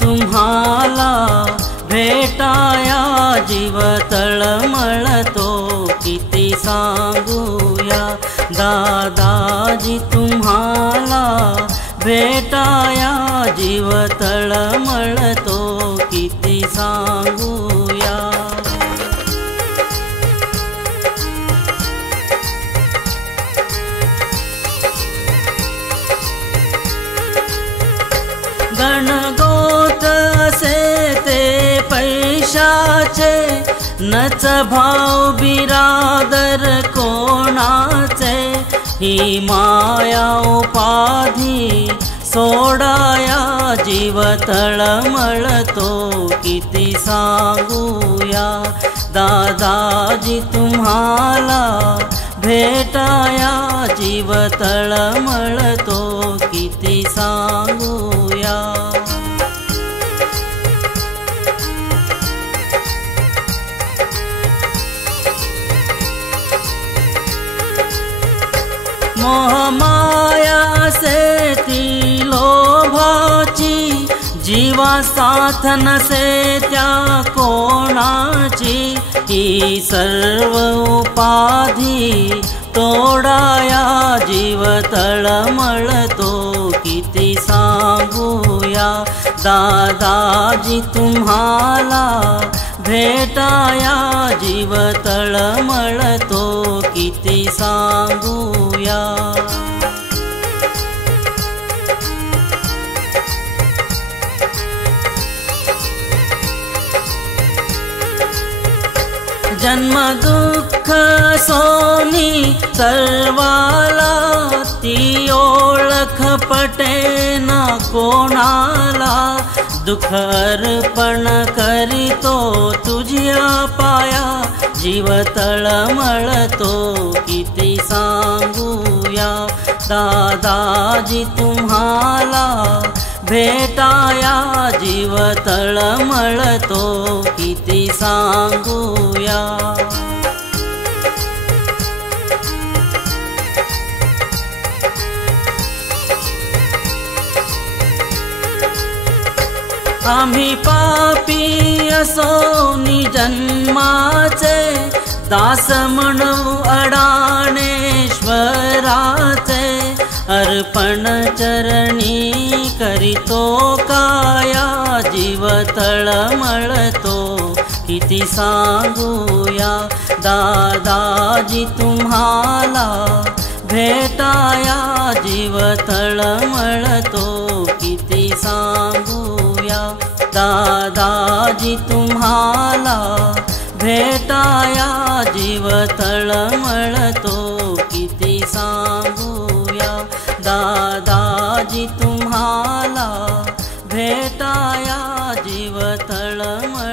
तुम्हाला भेटाया जीव तळमळतो किती सांगूया। दादाजी तुम्हाला भेटाया जीव तळमळतो किती सांगूया। गणगोत असे ते पैशाचे नच भाव बिरादर कोणाचे। ही माया उपाधी सोडाया जीव तळमळतो किती सांगूया। दादाजी तुम्हाला भेटाया जीव तळमळतो किती सांगूया। मोहमाया से ती लोभाची जीवा साथ नसे त्या कोणाची। ही सर्व उपाधी तोडाया जीव तळमळतो किती सांगूया। दादाजी तुम्हाला भेटाया जीव तळमळतो किती सांगूया। जन्म दुःख सोनी सर्वाला ती ओळख पटेना कोणाला। दुःख अर्पण करीतो तुझ्या पाया जीव तळमळतो किती सांगूया। दादाजी तुम्हाला भेटाया जीव तळमळतो किती सांगूया। आम्ही पापी असोनी जन्माचे दास म्हणू अडाणेश्वराचे। अर्पण चरणी करीतो काया जीव तळमळतो किती सांगूया। दादाजी तुम्हाला भेटाया जीव तळमळतो किती सांगूया। दादाजी तुम्हाला भेटाया जीव तळमळतो किती सांगूया। दादाजी तुम्हाला भेटाया जीव तळमळतो